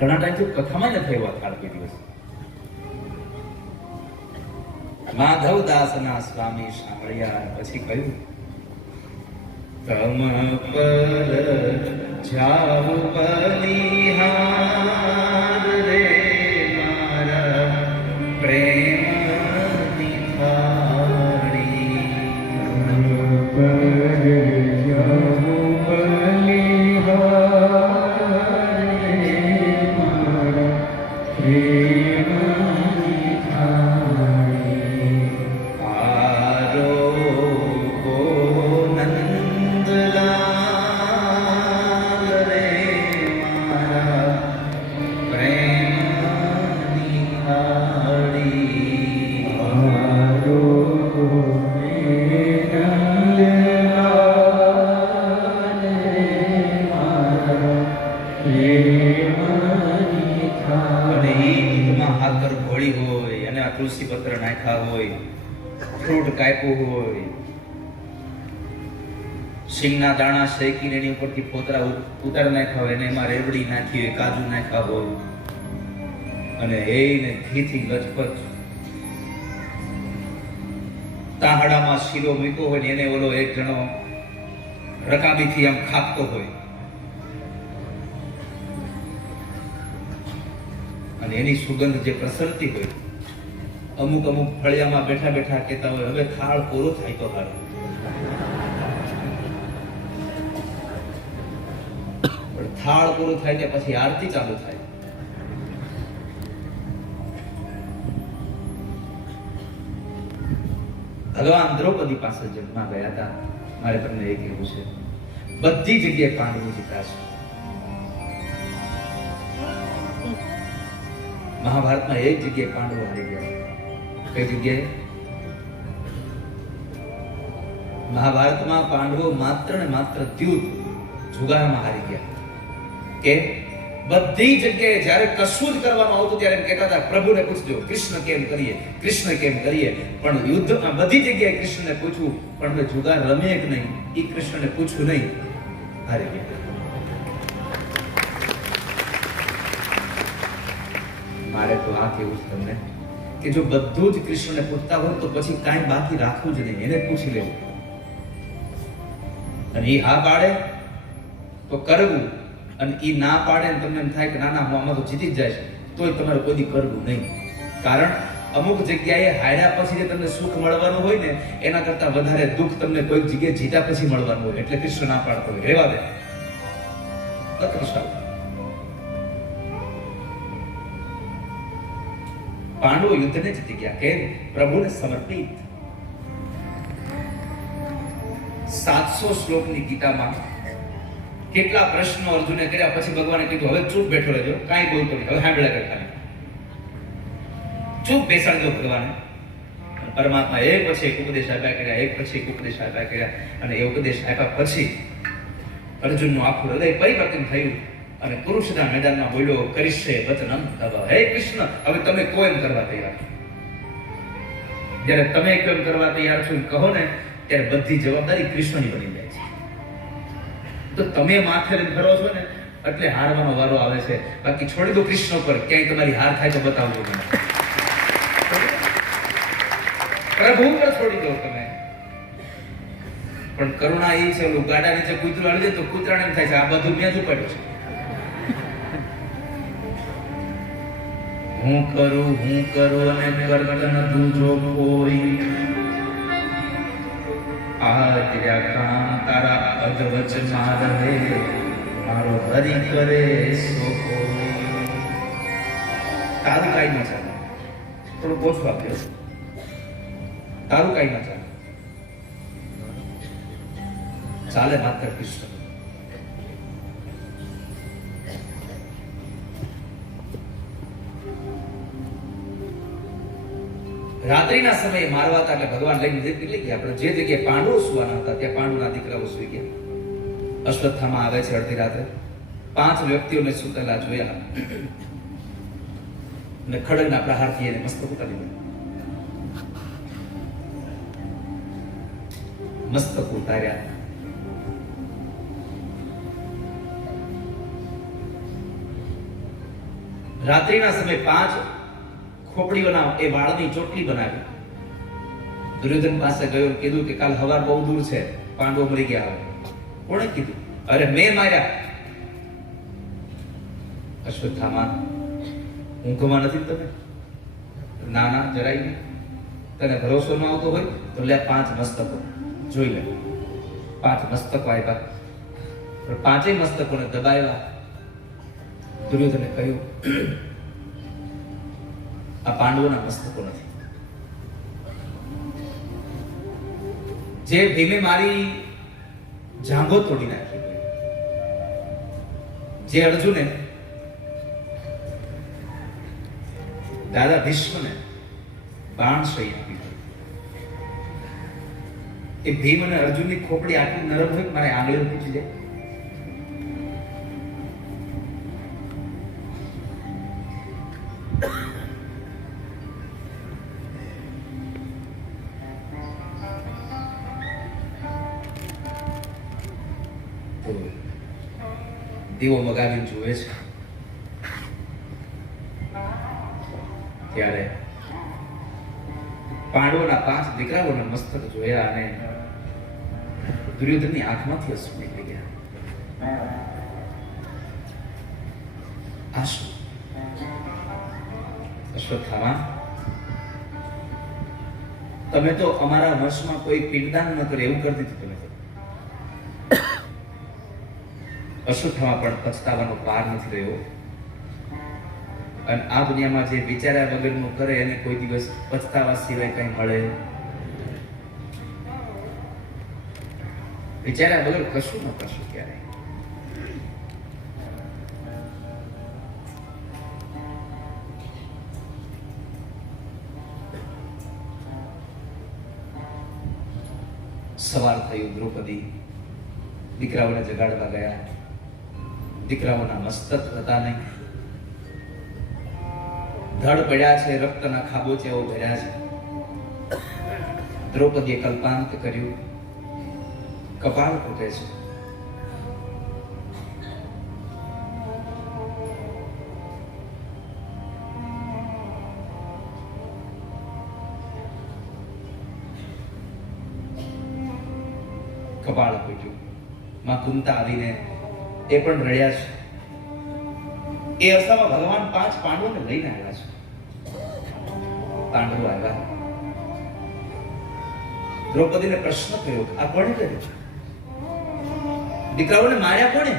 ઘણા ટાઈમથી કથામાં નથી આવ્યા કાળકી દિવસ. માધવદાસના સ્વામી સાંભળ્યા પછી કહ્યું, તમ પર જાવ બલિહાર રે મારા પ્રેમ નિથાળી. પર જાવ બલિહાર રે મારા પ્રેમ નિથાળી. આરોગો નંદલાલ રે મારા પ્રેમ નિહાળી. આરોગો નંદલાલ રે મારા પ્રેમ નિથાળી. અને એ ગીતમાં હાકર ઘોળી હોય અને આ તુલસી પત્ર નાખ્યા હોય, ફ્રૂટ કાપ્યું હોય, સિંગના દાણા શેકીને એની ઉપરથી પોતરા ઉતારી નાખ્યા હોય, અને એમાં રેવડી નાખી હોય, કાજુ નાખ્યા હોય, અને એને ઘીથી લચપચ તાહડામાં શીરો મૂક્યો હોય ને એને ઓલો એક જણો રકાબીથી આમ ખાપતો હોય, અને એની સુગંધ જે પ્રસરતી હોય, અમુક અમુક ફળિયામાં બેઠા બેઠા કહેતા હોય, હવે થાળ પૂરો થાય તો હારું. પણ થાળ પૂરો થાય ત્યાં પછી આરતી ચાલુ થાય. ભગવાન દ્રૌપદી પાસે જન્મા ગયા હતા. મારે તમને એ કહેવું છે, બધી જગ્યાએ પાંડવો જીત્યા છે. મહાભારતમાં એક જગ્યાએ પાંડવો હારી ગયા. કઈ જગ્યાએ? મહાભારતમાં પાંડવો માત્ર ને માત્ર દ્યુત જુગારમાં હારી ગયા. કે બધી જગ્યાએ જ્યારે કશું જ કરવાનું આવતું ત્યારે એમ કહેતા હતા, પ્રભુને પૂછજો કૃષ્ણ કેમ કરીએ, કૃષ્ણ કેમ કરીએ. પણ યુદ્ધમાં બધી જગ્યાએ કૃષ્ણને પૂછવું, પણ મેં જુગાર રમીએ કે નહીં એ કૃષ્ણને પૂછવું નહીં, હારી ગયા. મારે તો આ કેવું છે તમને કે જો બધું જ કૃષ્ણને પૂછતા હોય તો પછી કાંઈ બાકી રાખવું જ નહીં, એને પૂછી લેવું. અને એ હા પાડે તો કરવું, અને એ ના પાડે ને તમને એમ થાય કે ના ના હું આમાં તો જીતી જ જાય છે, તોય તમારે કોઈ દી કરવું નહીં. કારણ અમુક જગ્યાએ હાર્યા પછી જે તમને સુખ મળવાનું હોય ને એના કરતા વધારે દુઃખ તમને કોઈક જગ્યાએ જીતા પછી મળવાનું હોય. એટલે કૃષ્ણ ના પાડતો હોય, રહેવા દે. પાંડવો યુદ્ધને જીતી ગયા. કેમ? પ્રભુને સમર્પિત. 700 શ્લોકની ગીતામાં કેટલા પ્રશ્નો અર્જુને કર્યા પછી ભગવાને કીધું હવે ચૂપ બેઠો રહેજો, કાંઈ બોલતો નહીં, હવે સાંભળ્યા કરતા નહીં, ચૂપ બેસાડજો ભગવાને. પરમાત્મા એક પછી એક ઉપદેશ આપ્યા કર્યા, એક પછી એક ઉપદેશ આપ્યા કર્યા, અને એ ઉપદેશ આપ્યા પછી અર્જુનનું આખું હૃદય પરિવર્તન થયું અને કુરુક્ષેત્રના મેદાનમાં બોલ્યો, કરીશે વચનમ તવ. હે કૃષ્ણ, હવે તમે કોઈ એમ કરવા તૈયાર છો. જ્યારે તમે કેમ કરવા તૈયાર છો કહો ને, ત્યારે બધી જવાબદારી કૃષ્ણની બની જાય છે. તો તમે માથે ધરો છો ને એટલે હારવાનો વારો આવે છે. બાકી છોડી દો કૃષ્ણ પર, ક્યાંય તમારી હાર થાય તો બતાવજો મને. પ્રભુ પર છોડી દો તમે. પણ કરુણા એ છે, ઓલું ગાડા નીચે કૂતરું અડી જાય તો કૂતરાને એમ થાય છે આ બધું મેં જ ઉપાડ્યું છે. હું કરું અને કરતા નતું જો કોઈ, આજ્ઞા કામ તારા અધવચમાં રહે, મારો હરી કરે સો કોઈ. તારું કાંઈ ન ચાલે, થોડું ઓછું આપ્યો, તારું કાંઈ ન ચાલે, ચાલે માત્ર કૃષ્ણ. રાત્રિના સમયે મારવા હતા એટલે ભગવાન લઈને નીકળી ગયા. આપણે જે જગ્યાએ પાંડવો સુવાના હતા ત્યાં પાંડુના દીકરાઓ સુઈ ગયા. અશ્વત્થામાં આવે છે અડધી રાત્રે, 5 વ્યક્તિઓને સુતેલા જોયા અને ખડગના પ્રહારથી એને મસ્તક ઉતારી દીધું. મસ્તક ઉતાર્યા. રાત્રિના સમયે 5 ખોપડીઓના એ વાળની ચોટલી બનાવી દુર્યોધન પાસે ગયો, કીધું કે કાલ હવાર બહુ દૂર છે, પાંડવો મરી ગયા. કોણે કીધું? અરે મેં માર્યા. અશ્વત્થામા, ઊંઘમાં નથી તમે? ના ના, જરાય નહીં. તને ભરોસો ન આવતો હોય તો લે 5 મસ્તકો જોઈ લે. 5 મસ્તકો આપ્યા, પણ 5 મસ્તકોને દબાવ્યા. દુર્યોધને કહ્યું, આ પાંડવોના મસ્તકો નથી. જે ભીમે મારી જાંઘો તોડી નાખી, જે અર્જુને દાદા ભીષ્મને બાણશય આપી, એ ભીમ અને અર્જુનની ખોપડી આટલી નરમ હોય મારે આંગળીઓ પૂછી જાય. દીવો મગાવીને જુએ છે, ત્યારે પાંડવોના 5 દીકરાઓના મસ્તક જોયા અને દુર્યોધનની આંખમાંથી અશ્રુ નીકળી ગયા. આ શું? અશ્વત્થામા, તમે તો અમારા વંશમાં કોઈ પિંડદાન ન કરે એવું કરી દીધું. તમે તો અશ્વત્થામા પણ પછતાવાનો પાર નથી રહ્યો. અને આ દુનિયામાં જે વિચાર્યા વગરનું કરે એને કોઈ દિવસ પછતાવા સિવાય કઈ મળે. વિચાર્યા વગર કશું ન કરશું ક્યારેય. સવાર થયું, દ્રૌપદી દીકરાઓને જગાડવા ગયા. દીકરાઓના મસ્તક હતા નહીં, ધડ પડ્યા છે, રક્તના ખાબોચિયાઓ ભર્યા છે. દ્રૌપદીએ કલ્પાંત કર્યું, કપાળ ફૂટે છે. કપાળ ફૂટ્યું. માં કુંતા આવીને એ પણ રડ્યા છે. એ અવસ્થામાં ભગવાન 5 પાંડવોને લઈને આવ્યા છે. પાંડવો આવ્યા, દ્રૌપદીને પ્રશ્ન કર્યો, આ કોણે કર્યું? દીકરાઓને માર્યા કોણે?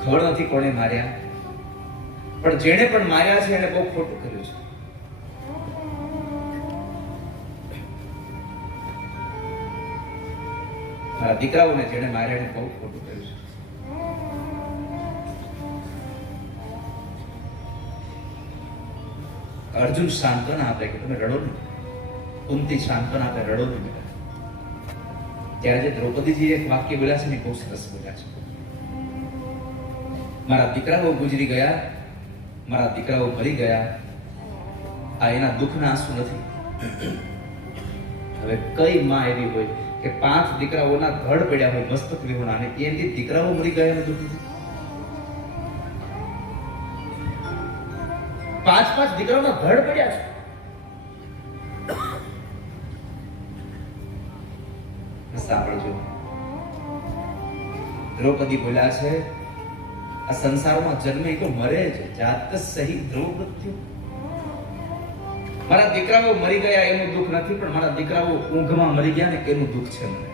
ખબર નથી કોણે માર્યા, પણ જેણે પણ માર્યા છે એને બહુ ખોટું કર્યું છે. મારા દીકરાઓને જેણે માર્યા એને બહુ ખોટું કર્યું છે. અર્જુન સાંત્વના આપે કે તમે રડો નહીં. કુંતી સાંત્વના આપે, રડો નહીં બેટા. ત્યારે જે દ્રૌપદીજી એક વાક્ય બોલ્યા છે ને બહુ સરસ બોલ્યા છે. મારા દીકરાઓ ગુજરી ગયા, મારા દીકરાઓ મરી ગયા, આ એના દુઃખના આંસુ નથી. હવે કઈ માં એવી હોય કે 5 દીકરાઓના ધડ પડ્યા હોય મસ્તક વિહોણા, અને એની દીકરાઓ મરી ગયા એનું દુઃખ નથી. 5 દીકરાઓના ધડ પડ્યા છે. સાંભળજો, દ્રૌપદી બોલ્યા છે, આ સંસારમાં જન્મે તો મરે છે, જાત સહી ધ્રુવ મૃત્યુ. મારા દીકરાઓ મરી ગયા એનું દુઃખ નથી, પણ મારા દીકરાઓ ઊંઘમાં મરી ગયા ને એનું દુઃખ છે મને.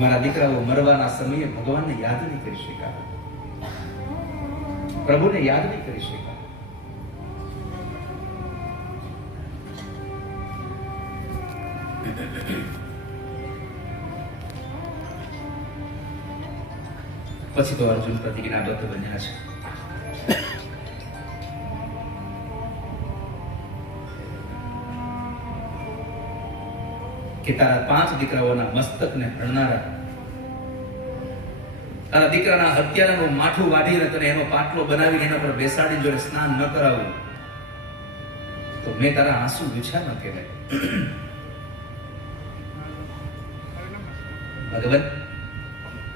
મારા દીકરાઓ મરવાના સમયે ભગવાનને યાદ નહીં કરી શક્યા, પ્રભુને યાદ નહીં કરી શક્યા. પછી તો અર્જુન પ્રતિજ્ઞાબદ્ધ બન્યા છે. કે તારા 5 દીકરાઓના મસ્તકને હણનારા, તારા દીકરાના હત્યારાનું માથું વાઢીને તને એનો પાટલો બનાવીને એના પર બેસાડીને જો સ્નાન ન કરાવું તો મેં તારા આંસુ લૂછ્યા ન કહેવાય. ભગવાન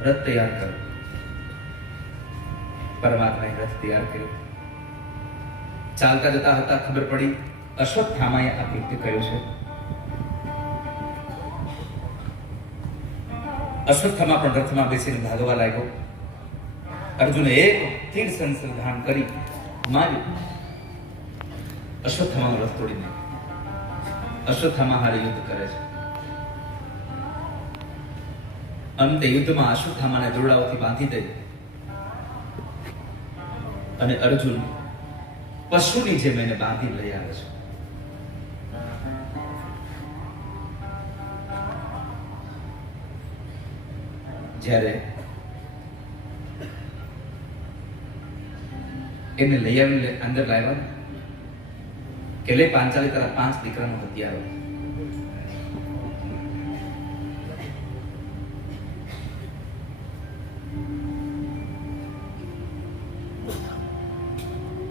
રથ તૈયાર કરો. પરમાત્માએ રથ તૈયાર કર્યો. ચાલતા જતા હતા, ખબર પડી અશ્વત્થામાએ આ કૃત્ય કર્યું છે. અશ્વત્થામા પણ રથમાં બેસીને ભાગવા લાગ્યો. અર્જુને એક તીર સંસર્ધાન કરી માર્યું. અશ્વત્થામાનો રથ તોડી નાખ્યો. અશ્વત્થામા હારે યુદ્ધ કરે છે. અંતે યુદ્ધમાં અશ્વત્થામાને દોરડાઓથી બાંધી દઈ અને અર્જુન પશુની જેમ એને બાંધી લઈ આવે છે. જ્યારે એને લઈ આવીને અંદર લાવ્યા કે લે પાંચાલી તારા 5 દીકરાનો હત્યારો.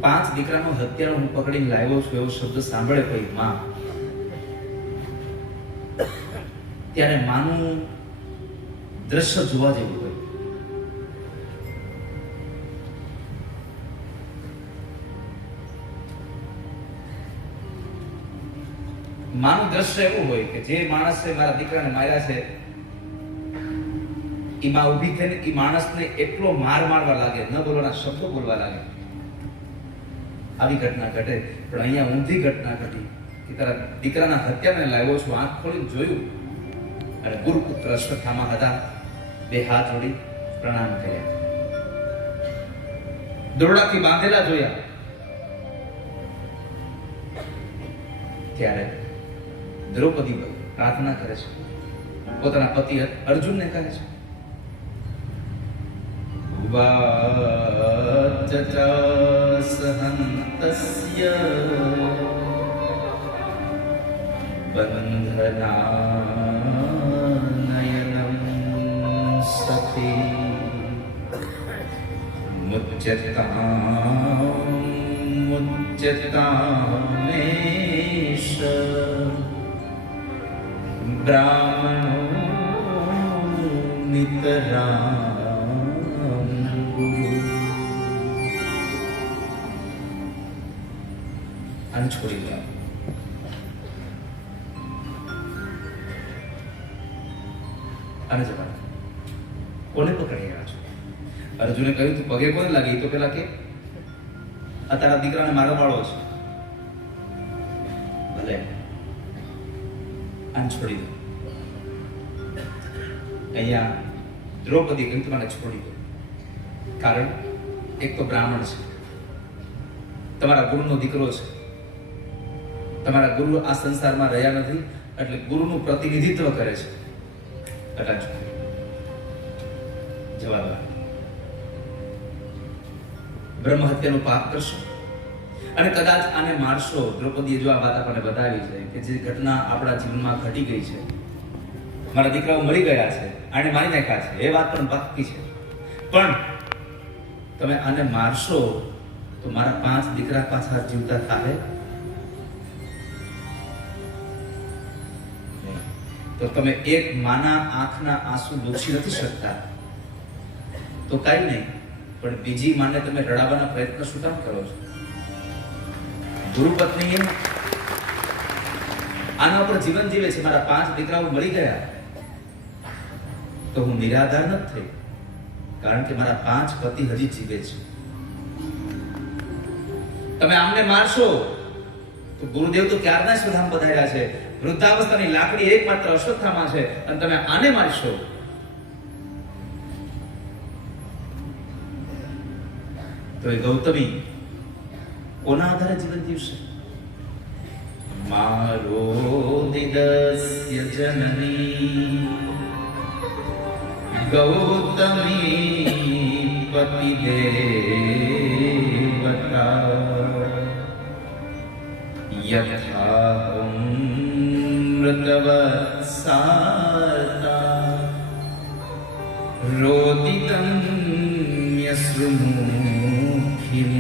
પાંચ દીકરાનો હત્યારો હું પકડીને લાવ્યો છું એવો શબ્દ સાંભળે કોઈ માં, ત્યારે માનું દ્રશ્ય જોવા જેવું હોય. માનું દ્રશ્ય એવું હોય કે જે માણસે મારા દીકરાને માર્યા છે એ માં ઊભી થઈને એ માણસને એટલો મારવા લાગે, ન બોલવાના શબ્દો બોલવા લાગે. આવી ઘટના ઘટે. પણ અહીંયા ઊંધી ઘટના ઘટી કે તારા દીકરાના હત્યાને લાવ્યો છું. આંખ ખોલીને જોયું અને ગુરુપુત્ર અશ્વત્થામા હતા. બે હાથ જોડી પ્રણામ કર્યા. દોરડાથી બાંધેલા જોયા. ત્યારે દ્રૌપદી પ્રાર્થના કરે છે. પોતાના પતિ અર્જુનને કહે છે, સહંતસ્ય બંધનાનયનમ સખી મુચ્યતામેશ બ્રાહ્મણો નિતરામ આને છોડી દો. આને જવા કોને પકડી રહ્યા છો? અર્જુને કહ્યું તું પગે કોને લાગી? તો પેલા કે આ તારા દીકરાને મારો વાળો છે. ભલે આને છોડી દો. અહીંયા દ્રૌપદી કહ્યું તું મને છોડી દો. કારણ એક તો બ્રાહ્મણ છે, તમારા ગુરુનો દીકરો છે. તમારા ગુરુ આ સંસારમાં રહ્યા નથી એટલે ગુરુનું પ્રતિનિધિત્વ કરે છે. જવાબ બ્રહ્મ હત્યાનું પાપ કરશો અને કદાચ આને મારશો. દ્રૌપદીએ જો આ વાત આપણને બતાવી છે કે જે ઘટના આપણા જીવનમાં ઘટી ગઈ છે, મારા દીકરાઓ મરી ગયા છે, આને મારી નાખ્યા છે, એ વાત પણ પાક્કી છે. પણ તમે આને મારશો તો મારા 5 દીકરા પાછા જીવતા થાય તો તમે એક માના આંખના આંસુ લૂછી નથી શકતા તો કઈ નહીં, પણ બીજી માને તમે રડાવવાના પ્રયત્ન શું કામ કરો છો? ગુરુ પત્ની આના ઉપર જીવન જીવે છે. મારા 5 દીકરાઓ મરી ગયા તો હું નિરાધાર નથી થઈ, કારણ કે મારા 5 પતિ હજી જીવે છે. તમે આમને મારશો તો ગુરુદેવ તો ક્યારના સ્વધામ પધાર્યા છે. વૃદ્ધાવસ્થાની લાકડી એકમાત્ર અશ્વત્થામા છે અને તમે આને મારશો તો એ ગૌતમી કોના આધારે જીવન જીવશે? મારો દિદસ્ય જનની ગૌતમી પતિ દેવતા યથાહમ મૃતવત્સાતા રોદિતં યશ્રુમુખિમ.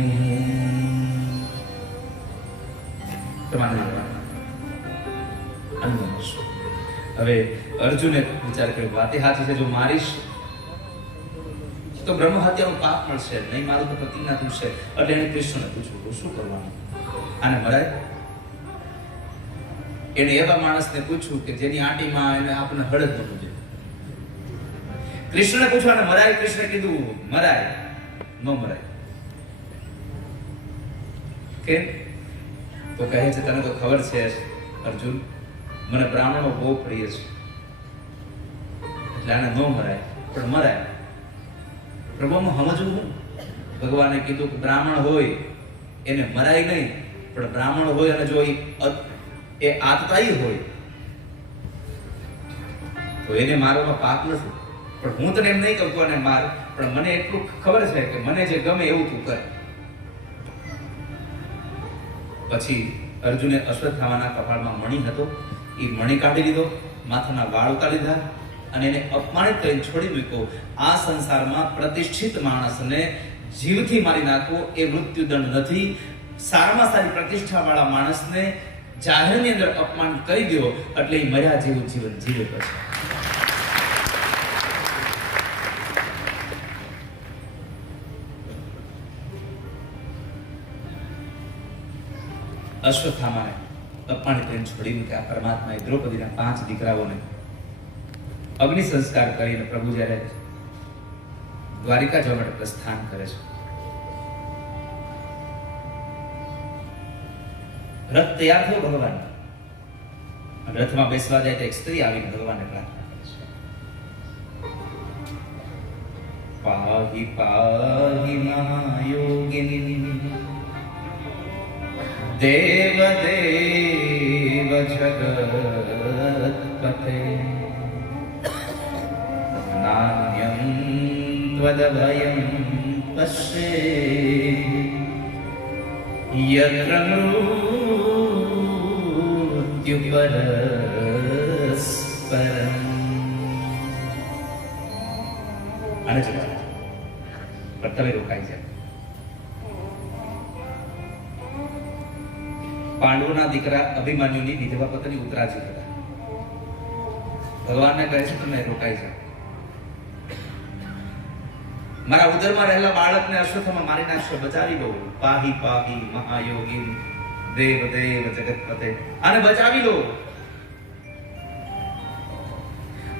હવે અર્જુને વિચાર કર્યો વાતે સાચી છે, જો મારીશ તો બ્રહ્મ હત્યાનું પાપ મળશે નહીં, મારું તો પ્રતિજ્ઞા થશે. એટલે એને કૃષ્ણને પૂછ્યું તો શું કરવાનું, આને મરાય? એને એવા માણસને પૂછ્યું કે જેની આંટીમાં એને આપણને હળદ નહોતું જોઈએ. કૃષ્ણને પૂછ્યું આને મરાય? કૃષ્ણે કીધું મરાય, ન મરાય. કેમ? તો કહે છે તને તો ખબર છે અર્જુન, મને બ્રાહ્મણો બહુ પ્રિય છે, એટલે આને ન મરાય પણ મરાય. પ્રભુમાં સમજવું હું? ભગવાને કીધું કે બ્રાહ્મણ હોય એને મરાય નહીં, પણ બ્રાહ્મણ હોય અને જો એ આતતાઈ હોય તો એને મારવામાં પાપ નથી. પણ હું તને એમ નહીં કહું અને માર, પણ મને એટલું ખબર છે કે મને જે ગમે એવું તું કર. પછી અર્જુને અશ્વત્થામાના કપાળમાં મણિ હતો, એ મણિ કાઢી લીધો, માથાના વાળ ઉતારી લીધા અને એને અપમાનિત કરીને છોડી મૂક્યો. આ સંસારમાં પ્રતિષ્ઠિત માણસને જીવથી મારી નાખવો એ મૃત્યુદંડ નથી. સારામાં સારી પ્રતિષ્ઠા વાળા માણસને જાહેરની અંદર અપમાન કરી દો એટલે એ મર્યા જેવું જીવન જીવે. પછી અશ્વત્થામાને અપમાનિત કરીને છોડી મૂક્યા. પરમાત્માએ દ્રૌપદીના 5 દીકરાઓને અગ્નિ સંસ્કાર કરીને પ્રભુ જ્યારે દ્વારિકા જવા માટે પ્રસ્થાન કરે છે, રથ તૈયાર થયો ભગવાન, રથમાં બેસવા જાય તો એક સ્ત્રી આવીને ભગવાનને પ્રાર્થના કરે છે, પાહિ પાહિ મહાયોગિની દેવ દેવ જગત્પતે નાન્યં ત્વદભયં પશ્યે યત્ર મૃત્યુપરસ્પરમ. આને જ પણ તમે રોકાઈ જાય. પાંડવોના દીકરા અભિમન્યુની વિધવા પત્ની ઉત્તરાજી હતા. ભગવાનને કહે છે તમે રોકાઈ જાઓ, મારા ઉદરમાં રહેલા બાળકને અશ્વત્થામા મારી નાખશો, બચાવી લો. પાહી પાહી મહાયોગી દેવ દેવ જગતપતે, આને બચાવી લો.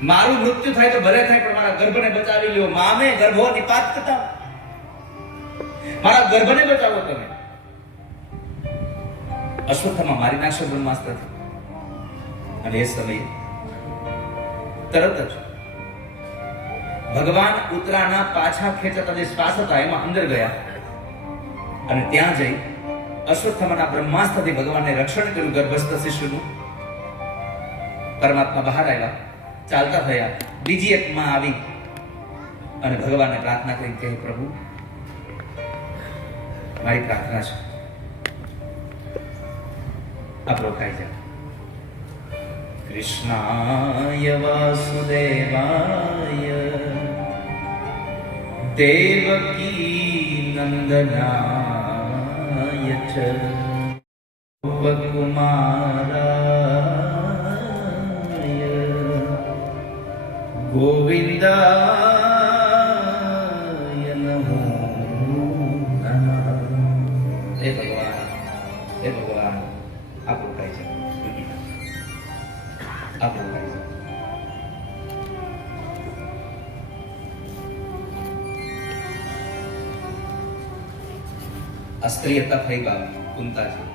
મારું મૃત્યુ થાય તો ભલે થાય, પણ મારા ગર્ભને બચાવી લો. મામે ગર્ભો નિપાત કરતા, મારા ગર્ભને બચાવો તમે. અશ્વત્થામા મારી નાખશો બ્રહ્માસ્ત્રથી. અને એ સમયે તરત જ ભગવાન ઉત્તરાના પાછા ખેંચાતા જે શ્વાસ હતા એમાં અંદર ગયા અને ત્યાં જઈ અશ્વત્થામાના બ્રહ્માસ્ત્રથી ભગવાનને રક્ષણ કર્યું ગર્ભસ્થ શિશુનું. પરમાત્મા બહાર આવ્યા, ચાલતા થયા. બીજી એક માં આવી અને ભગવાનને પ્રાર્થના કરી કહે પ્રભુ મારી પ્રાર્થના છે, આપ રોકાઈ જાઓ. કૃષ્ણાય વાસુદેવાય દેવકી નંદનાય ચ ગોપકુમારાય ગોવિંદાય નમો નમઃ. હે ભગવાન, હે ભગવાન, આપ રોકાઈ જાઓ, આપ રોકાઈ જાઓ. આ સ્ત્રી હતા ફૈબા કુંતાજી.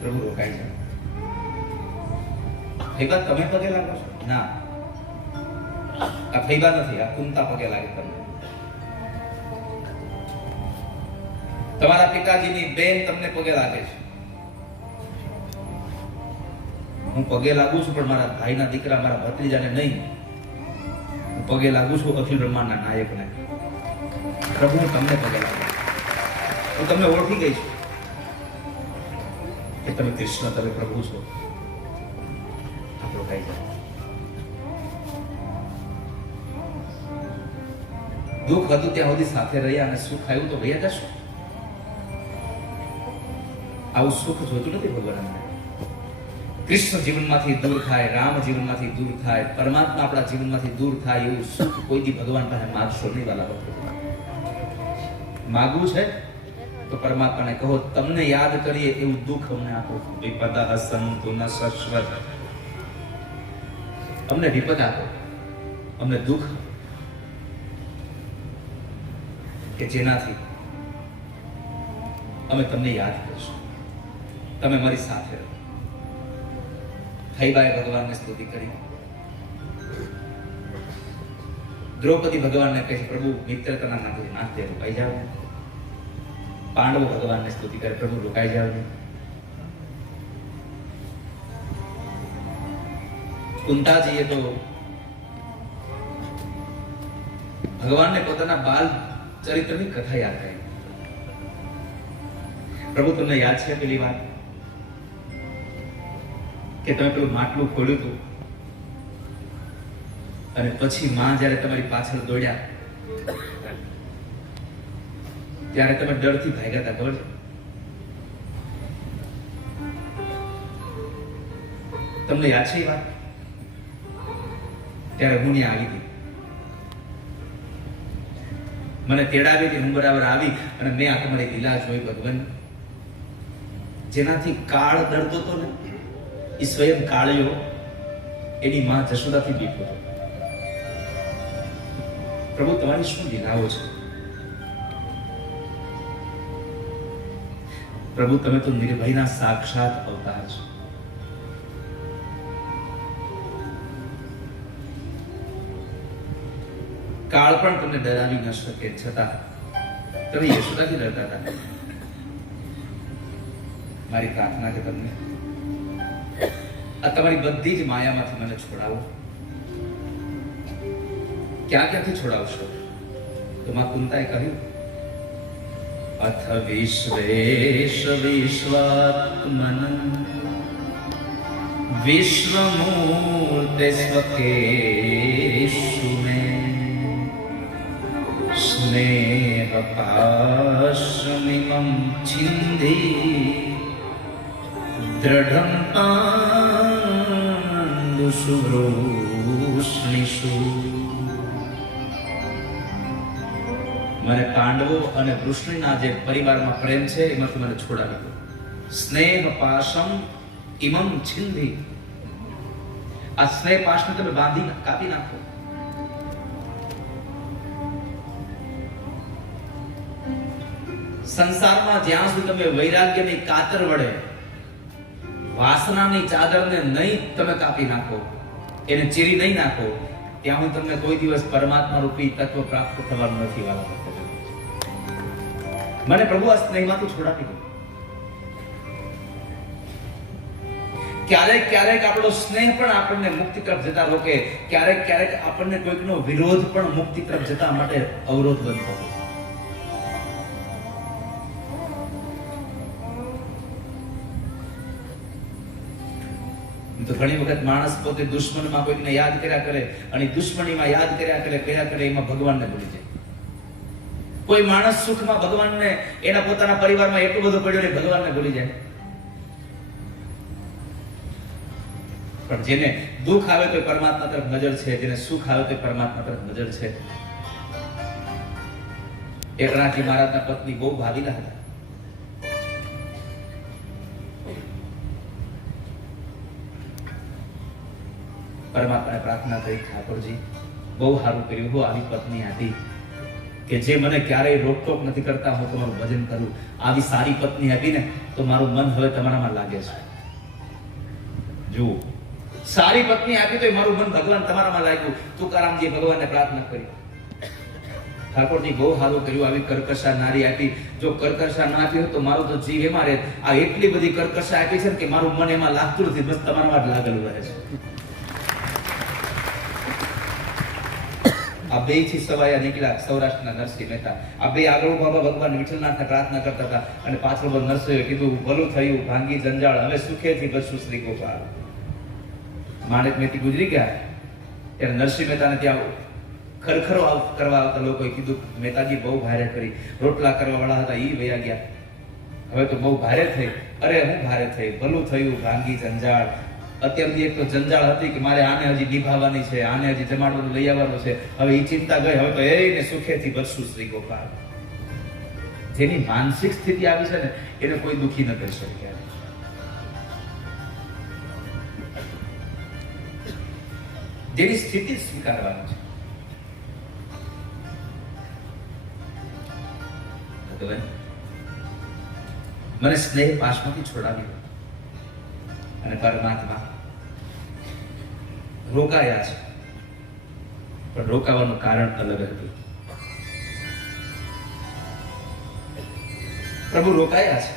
પ્રભુ રોકાઈ જાઓ. ફૈબા તમે પગે લાગો છો? ના, આ ફૈબા નથી, આ કુંતા પગે લાગે તમને. તમારા પિતાજીની બેન તમને પગે લાગે છે. હું પગે લાગુ છું પણ મારા ભાઈના દીકરા, મારા ભત્રીજાને નહીં. હું પગે લાગુ છું અખિલ બ્રહ્માંડના નાયકને. પ્રભુ હું તમને પગે લાગુ, હું તમને ઓળખી ગઈ છું કે તમે કૃષ્ણ, તમે પ્રભુ છો. આપણો કઈ જાય. દુઃખ હતું ત્યાં સુધી સાથે રહ્યા અને સુખ આવ્યું તો વયા જશો. આવું સુખ જોતું નથી ભગવાન. કૃષ્ણ જીવનમાંથી દૂર થાય, રામ જીવનમાંથી દૂર થાય, પરમાત્મા આપણા જીવનમાંથી દૂર થાય એવું સુખ કોઈ દી ભગવાન પાસે માગશો નહીં વાલા ભક્તો. માગવું છે તો પરમાત્માને કહો તમને યાદ કરીએ એવું દુઃખ અમને આપો. વિપદઃ સંતુ ન શશ્વત, અમને વિપદ આપો, અમને દુઃખ કે જેનાથી અમે તમને યાદ કરીશું, તમે મારી સાથે રહો. થઈબાએ ભગવાનને સ્તુતિ કરી. દ્રૌપદી ભગવાનને કહે પ્રભુ મિત્રતાના નાતે રોકાઈ જાવ. પાંડવો ભગવાનને સ્તુતિ કરે પ્રભુ રોકાઈ જાવ. કુંતાજીએ તો ભગવાનને પોતાના બાલ ચરિત્રની કથા યાદ કરી. પ્રભુ તમને યાદ છે પેલી વાત કે તમે પેલું માટલું ખોલ્યું હતું અને પછી માં જ્યારે તમારી પાછળ દોડ્યા ત્યારે તમે ડરથી ભાગ્યા હતા, ખબર છે? તમને યાદ છે એ વાત? ત્યારે હું ત્યાં આવી હતી, મને તેડાવી હતી, હું બરાબર આવી અને મેં આ તમારી લીલા જોઈ ભગવાન. જેનાથી કાળ ડરતો હતો ને એ સ્વયં કાળિયો એની માં જશોદાથી બીતો હતો. પ્રભુ તમારી શું લીલાઓ છે પ્રભુ, તમે તો નિર્ભયના સાક્ષાત અવતાર છો. કાળ પણ તમને ડરાવી ન શકે છતાં તમે યશોદાથી ડરતા હતા. મારી પ્રાર્થના કે તમને આ તમારી બધી જ માયામાંથી મને છોડાવો. ક્યાં ક્યાંથી છોડાવશો? તો માં કુંતાએ કહ્યું અથ વિશ્વેશ વિશ્વાત્મન વિશ્વમૂર્તે સ્વકેશુ મે સ્નેહ પાશમિમં છિંદી દ્રઢં પાંડુષુ વૃષ્ણિષુ. મને પાંડવો અને વૃષ્ણિના જે પરિવારમાં પ્રેમ છે એમાંથી મને છોડાવી દો. સ્નેહ પાશમ ઇમમ છિંદી, આ સ્નેહ પાશને તમે બાંધી કાપી નાખો. સંસારમાં જ્યાં સુધી તમે વૈરાગ્યની કાતર વડે વાસનાની ચાદરને નહીં તમે કાપી નાખો, એને ચીરી નહીં નાખો, ત્યાં હું તમને કોઈ દિવસ પરમાત્મા રૂપી તત્વ પ્રાપ્ત થવાનું નથી વાલા ભક્તો. મને પ્રભુ આ સ્નેહમાંથી છોડાવી દો. ક્યારેક ક્યારેક આપણો સ્નેહ પણ આપણને મુક્તિ તરફ જતા રોકે, ક્યારેક ક્યારેક આપણને કોઈકનો વિરોધ પણ મુક્તિ તરફ જતા માટે અવરોધ બનતો હોય. તો ઘણી વખત માણસ પોતે દુશ્મનમાં કોઈને યાદ કર્યા કરે અને દુશ્મનીમાં યાદ કર્યા કરે એમાં ભગવાનને ભૂલી જાય. કોઈ માણસ સુખમાં ભગવાનને એના પોતાના પરિવારમાં એટલું બધું પડ્યું ને ભગવાનને ભૂલી જાય. પણ જેને દુઃખ આવે તો પરમાત્મા તરફ નજર છે, જેને સુખ આવે તો પરમાત્મા તરફ નજર છે. એકનાથજી મહારાજના પત્ની બહુ ભાગીલા હતા. પરમાત્માને પ્રાર્થના કરી ઠાકોરજી બહુ સારું કર્યું, હું આવી પત્ની હતી કે જે મને ક્યારેય રોકટોક નથી કરતા, હું તમારું ભજન કરું. આવી સારી પત્ની હતી ને તો મારું મન હવે તમારામાં લાગે છે. જુઓ, સારી પત્ની આપી તો મારું મન ભગવાન તમારામાં લાગ્યું. તુકારામજી ભગવાનને પ્રાર્થના કરી. ઠાકોરજી બહુ સારું કર્યું, આવી કર્કશા નારી આપી. જો કર્કશા ના આપી હોય તો મારું તો જીવ એમાં રહે. આ એટલી બધી કર્કશા આપી છે કે મારું મન એમાં લાગતું નથી, બસ તમારામાં જ લાગેલું રહે છે. આ બે થી સવાયા નીકળ્યા સૌરાષ્ટ્રના નરસિંહ મહેતા. આ બે આગળ બાબા ભગવાન વિઠ્ઠલનાથને પ્રાર્થના કરતા હતા અને પાછળ નરસિંહે કીધું ભલું થયું, ભાંગી જંજાળ, હવે સુખેથી બચશું શ્રી ગોપાલ. માણેક મહેતી ગુજરી ગયા ત્યારે નરસિંહ મહેતાને ત્યાં ખરખરો કરવા આવતા લોકોએ કીધું મહેતાજી બહુ ભારે કરી, રોટલા કરવા વાળા હતા ઈ વયા ગયા, હવે તો બહુ ભારે થઈ. અરે હું ભારે થઈ, ભલું થયું, ભાંગી જંજાળ, અત્યારની એક તો જંજાળ હતી કે મારે આને હજી નિભાવવાની છે, આને હજી જમાડવાનું લઈ આવવાનું છે. હવે એ ચિંતા ગઈ. હવે તો એને સુખેથી બચશું શ્રી ગોપાલ. જેની માનસિક સ્થિતિ આવી છે ને એને કોઈ દુખી ન કરી શકે. જેની સ્થિતિ સ્વીકારવાની છે. ભગવાન મને સ્નેહ પાશમાંથી છોડાવી અને પરમાત્મા રોકાયા છે, પણ રોકાવાનું કારણ અલગ હતું. પ્રભુ રોકાયા છે.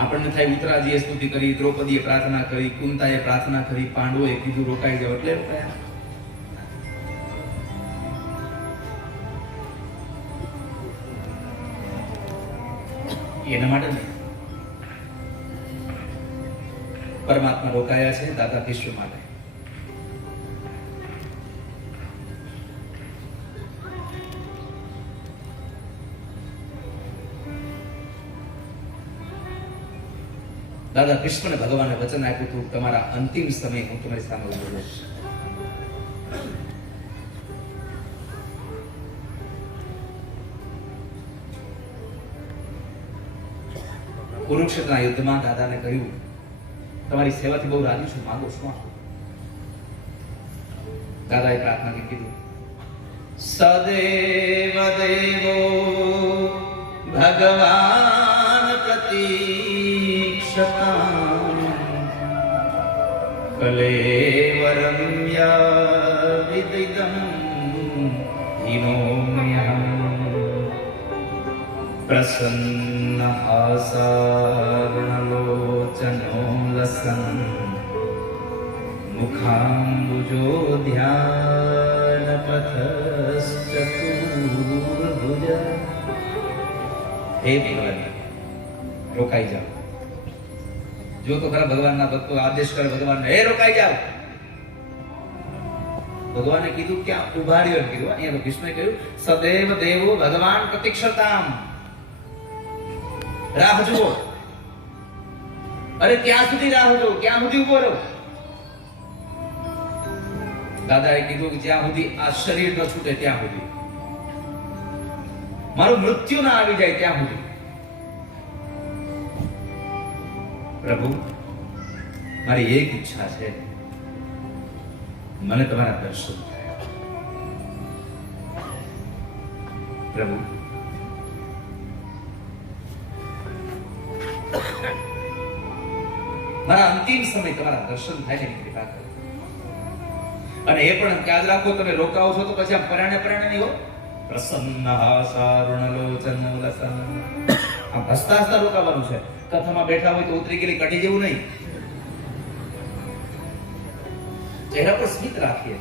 આપણને થાય ઉત્તરાજીએ સ્તુતિ કરી, દ્રૌપદીએ પ્રાર્થના કરી, કુંતાએ પ્રાર્થના કરી, પાંડવોએ કીધું રોકાઈ જાવ એટલે રોકાયા. એના માટે નહીં. પરમાત્મા રોકાયા છે દાદા વિશ્વ માટે. દાદા કૃષ્ણને ભગવાને વચન આપ્યું હતું તમારા અંતિમ સમય હું તમારી સામે ઉભો રહીશ. કુરુક્ષેત્રના યુદ્ધમાં દાદાને કહ્યું તમારી સેવાથી બહુ રાજી છું, માંગો શું આપો. દાદાએ પ્રાર્થના કીધું સદેવ દેવો ભગવાન પ્રતીક્ષતામ કલેવરમ યવિદિદમ હિનોમ્યહમ પ્રસન્ન આસારણલોચનો લસન મુખાંબુજો ધ્યાન પથશ્ચતુર્ભુજ. હે ભગવાન રોકાઈ જાઓ. જો તો ખરા ભગવાનના ભક્તો આદેશ કરે ભગવાનને, હે રોકાઈ જાઓ. ભગવાને કીધું ક્યાં ઉભા રહ્યો એમ કીધું. અહીંયા તો કૃષ્ણએ કહ્યું સદૈવ દેવો ભગવાન પ્રતીક્ષતામ, રાહ જુઓ. અરે ક્યાં સુધી રાહ જુઓ, ક્યાં સુધી ઉભો રહો. દાદાએ કીધું કે જ્યાં સુધી આ શરીર ન છૂટે ત્યાં સુધી, મારું મૃત્યુ ના આવી જાય ત્યાં સુધી. પ્રભુ મારી એક ઈચ્છા છે, મને તમારા દર્શન થાય. પ્રભુ મારા અંતિમ સમય તમારા દર્શન થાય છે, કૃપા કરો. અને એ પણ યાદ રાખો તમે રોકાવો છો તો પછી આમ પરાણે નહીં હો. પ્રસન્ન હાસારુણલોચન લસન, આમ હસતા હસતા રોકાવાનું છે. કથામાં બેઠા હોય તો ઉતરી ગયેલી કઢી જેવું નહીં. ચહેરા પર સ્મિત રાખીએ.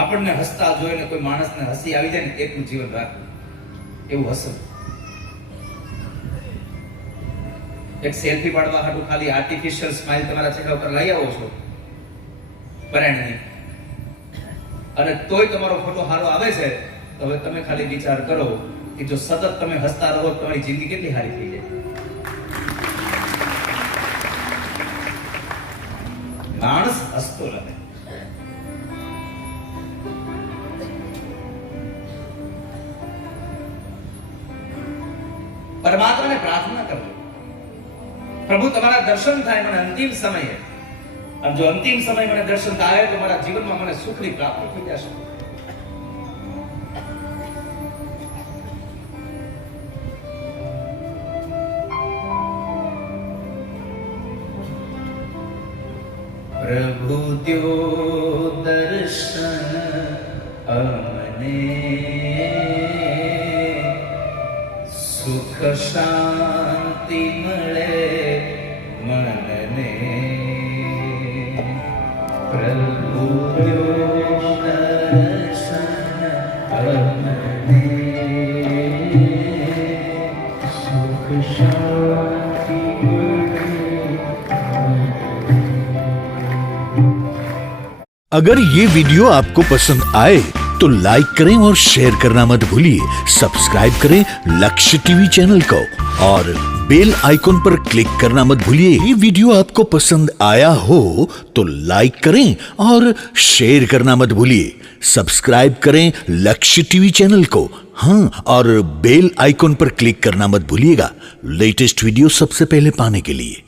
આપણને હસતા જોઈને કોઈ માણસને હસી આવી જાય ને એટલું જીવન રાખવું, એવું હસવું. એક સેલ્ફી પાડવા હાટુ ખાલી આર્ટિફિશિયલ સ્માઈલ તમારા ચહેરા ઉપર લઈ આવો છો પરાયણની, અને તોય તમારો ફોટો સારો આવે છે, તો હવે તમે ખાલી વિચાર કરો કે જો સતત તમે હસતા રહો તમારી જિંદગી કેટલી સારી થઈ જાય. માણસ હસતો રહે. પરમાત્માને પ્રાર્થના કરજો, પ્રભુ તમારા દર્શન થાય મને અંતિમ સમયે. અને જો અંતિમ સમય મને દર્શન થાય તો મારા જીવનમાં મને સુખની પ્રાપ્તિ થઈ જશે. પ્રભુ ત્યો દર્શન અમને સુખ શાંતિ મળે મનને. પ્રભુ ત્યો દર્શન અમને સુખ શાંતિ अगर ये वीडियो आपको पसंद आए तो लाइक करें और शेयर करना मत भूलिए। सब्सक्राइब करें लक्ष्य टीवी चैनल को और बेल आइकॉन पर क्लिक करना मत भूलिए। ये वीडियो आपको पसंद आया हो तो लाइक करें और शेयर करना मत भूलिए। सब्सक्राइब करें लक्ष्य टीवी चैनल को, हाँ, और बेल आइकॉन पर क्लिक करना मत भूलिएगा लेटेस्ट वीडियो सबसे पहले पाने के लिए।